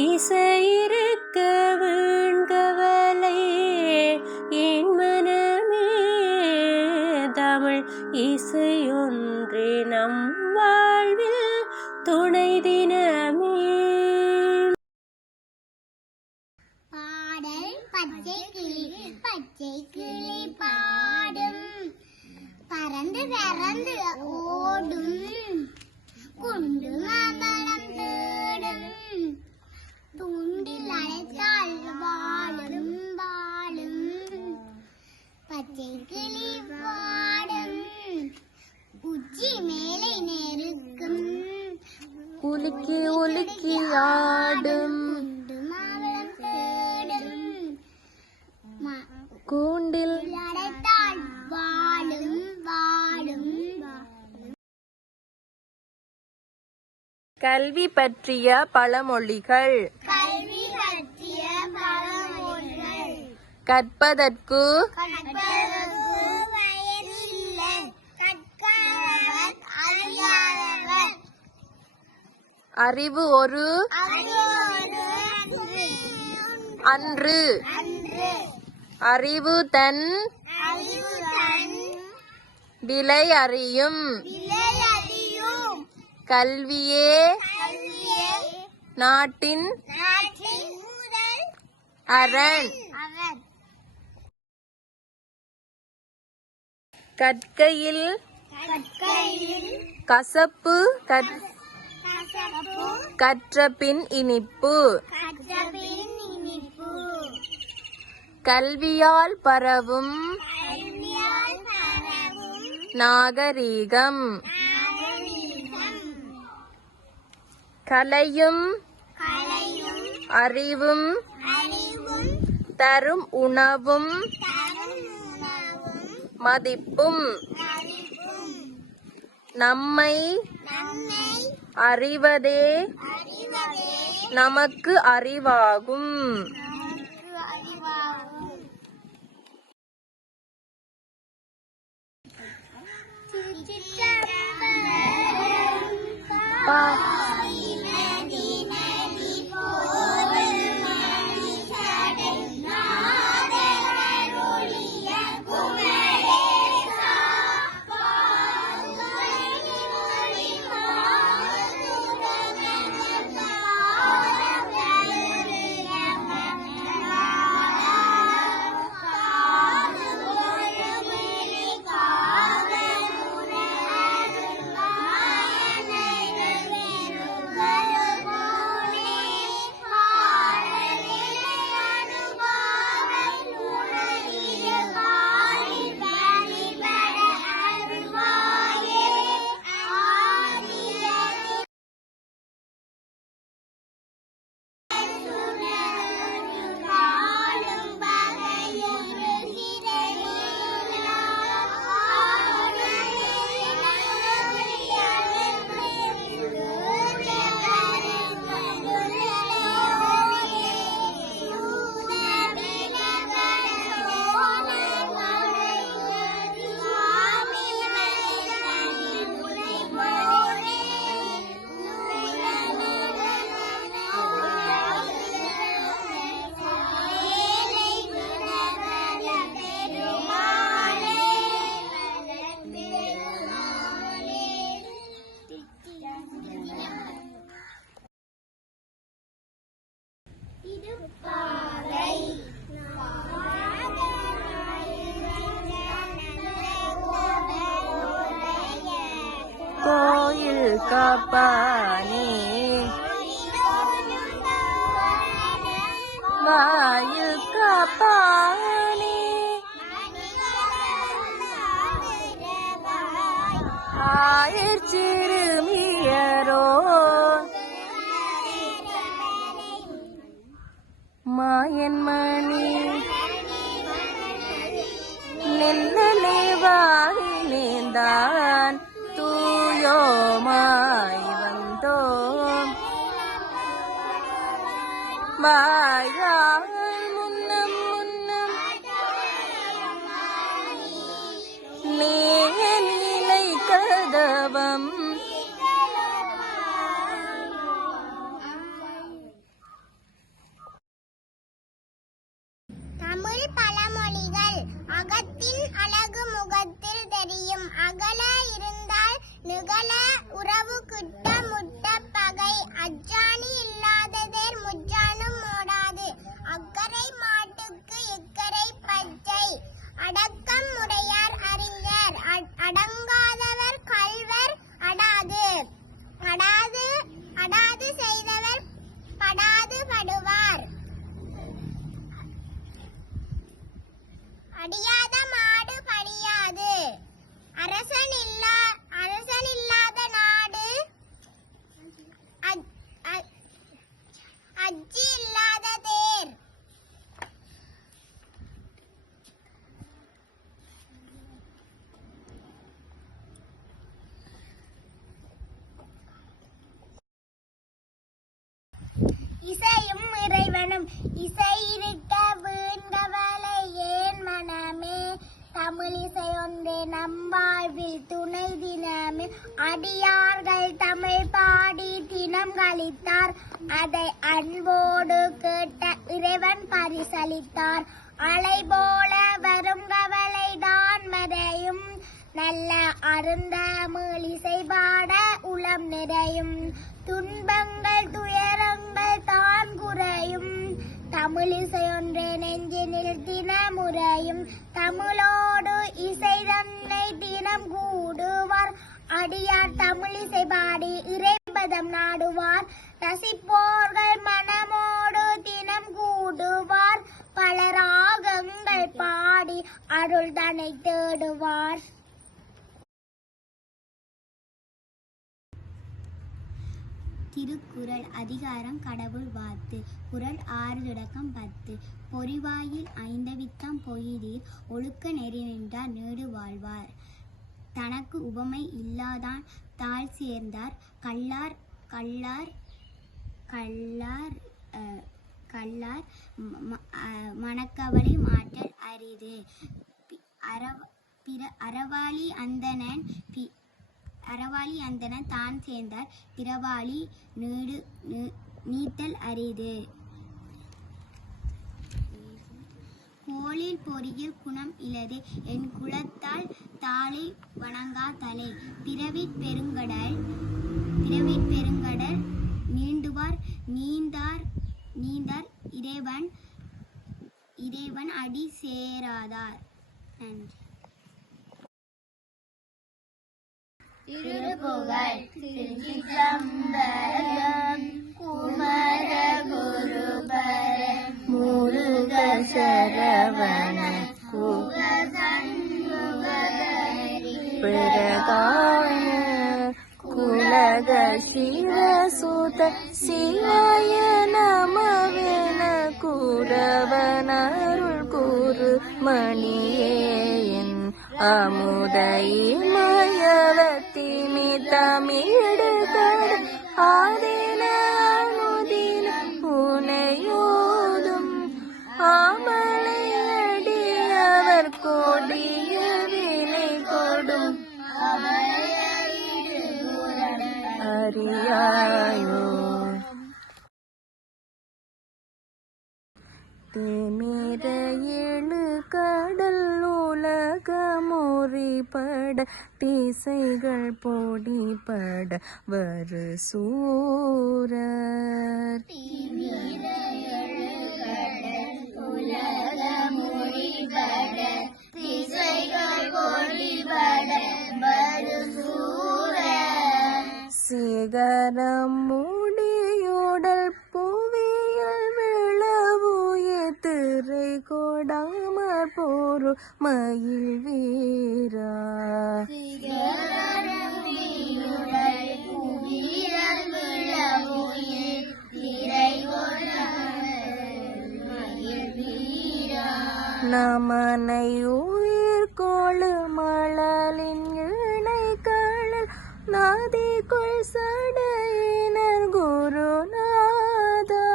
இசையிருக்க வீண்கவலை என் மனமே தமிழ் இசையொன்றே நம் வாழ்வில் துணை தினமே. பாடல் பச்சை கிளி பாடும் பறந்து பறந்து ஓடும் குண்டு மாம்பழம் தேடும் தூண்டில் அழைத்தால் வாழும் வாழும் பச்சை கிளி பாடும் உச்சி மேலே நெருக்கும் உலுக்கி உலுக்கி ஆடும் கூண்டில் அடைத்தால் வாழும் வாழும். கல்வி பற்றிய பழமொழிகள். கற்பதற்கு வயதில்லை, கற்காதவர் அறியாதவர். அறிவு ஒரு அன்று. அறிவு தன் விலை அறியும். கல்வியே நாட்டின் அரண். கற்கையில் கசப்பு கற்றபின் இனிப்பு. கல்வியால் பரவும் நாகரீகம். கலையும் அறிவும் தரும் உணவும் மதிப்பும். நம்மை அறிவதே நமக்கு அறிவாகும். கோயில் காப்பானே வாயில் காப்பானே ஆயிற் சிறுமியரோ மாயன்மணி நெல்லலைவாகி நேர்ந்தான் தூயோமாய் வந்தோம் வாயால் முன்னம் முன்னம் நேய நிலை கதவம் அகத்தின் அழகு முகத்தில் தெரியும். அகல இருந்தால் நிகழ உறவு கிட்ட முட்ட பகை. அச்சாணி இல்லாததேர் முச்சானும் ஓடாது. அக்கறை மாட்டுக்கு இக்கரை பச்சை. அடக்கம் உடையார் அறிஞர். அடங்காதவர் கள்வர். அடாது அடாது அடாது செய்தவர் படாது படுவார். அடியாத மாடு படியாது. அரசன் இல்லாத நாடு. அச்சி இல்லாத தேர். இசையும் இறைவனும். இசை இருக்க வீண்கவலை ஏன் மனமே. தமிழிசை ஒன்றே நம்பாழ்வில் துணை தினமே. அடியார்கள் தமிழ் பாடி தினம் கழித்தார். அதை அன்போடு கேட்ட இறைவன் பரிசளித்தார். அலை போல வரும் கவலை தான் மறையும். நல்ல அருந்தமிழ் இசை பாட உளம் நிறையும். துன்பங்கள் துயரங்கள் தான் குறையும். தமிழிசை ஒன்றே நெஞ்சினில் தினமுறையும். தமிழோடு இசை தன்னை தினம் கூடுவார். அடியார் தமிழிசை பாடி இறைபதம் நாடுவார். ரசிப்போர்கள் மனமோடு தினம் கூடுவார். பல ராகங்கள் பாடி அருள் தன்னை தேடுவார். திருக்குறள் அதிகாரம் கடவுள் வாழ்த்து. குறள் 6-10. பொறிவாயில் ஐந்தவித்தம் பொய்தீர் ஒழுக்க நெறி நின்றார் நீடு வாழ்வார். தனக்கு உவமை இல்லாதான் தாழ் சேர்ந்தார். கல்லார் கல்லார் கல்லார் கல்லார் மனக்கவலை மாற்றல் அரிது. அறவாளி அந்தணன் தான் சேர்ந்தார். பிறவாளி நீத்தல் அரிது. கோளில் பொறியில் குணம் இலது. என் குலத்தால் தாளை வணங்கா தலை. பிறவிற் பெருங்கடல் நீண்டுவார் நீந்தார் இறைவன் அடி சேராதார். நன்றி. திருப்புகழ். திருச்சிற்றம்பலம். குமர குருபர முருக சரவண பிரகான குலக சிவசுத சிவாய நமவென கூறவனருள் கூறு மணியேன் அமுதை மயவத்தி மிதமிடுகட ஆதின அமுதின புனையோதும் ஆமலையடியவர் கொடிய வினை கொடும் அறியாயோ. திமிர எழு கடல் உலகமுறிபட திசைகள் பொடிபட வரு சூரர். சிகரம் முடியுடல் புவியல் விளவுய திரை கொடாமற் போரு மயில் வீரா. நமனை உயிர் கொழு மழலின் இணை கடல் நதிக்குள் சடையினர் குருநாதா.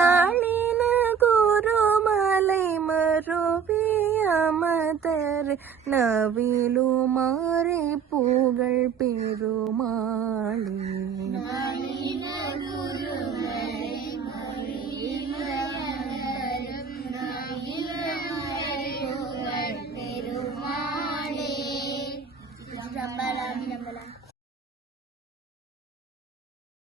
நாளின குருமலை மருவிய மத மலர் நவிலுமாறை புகழ் பெருமாளே.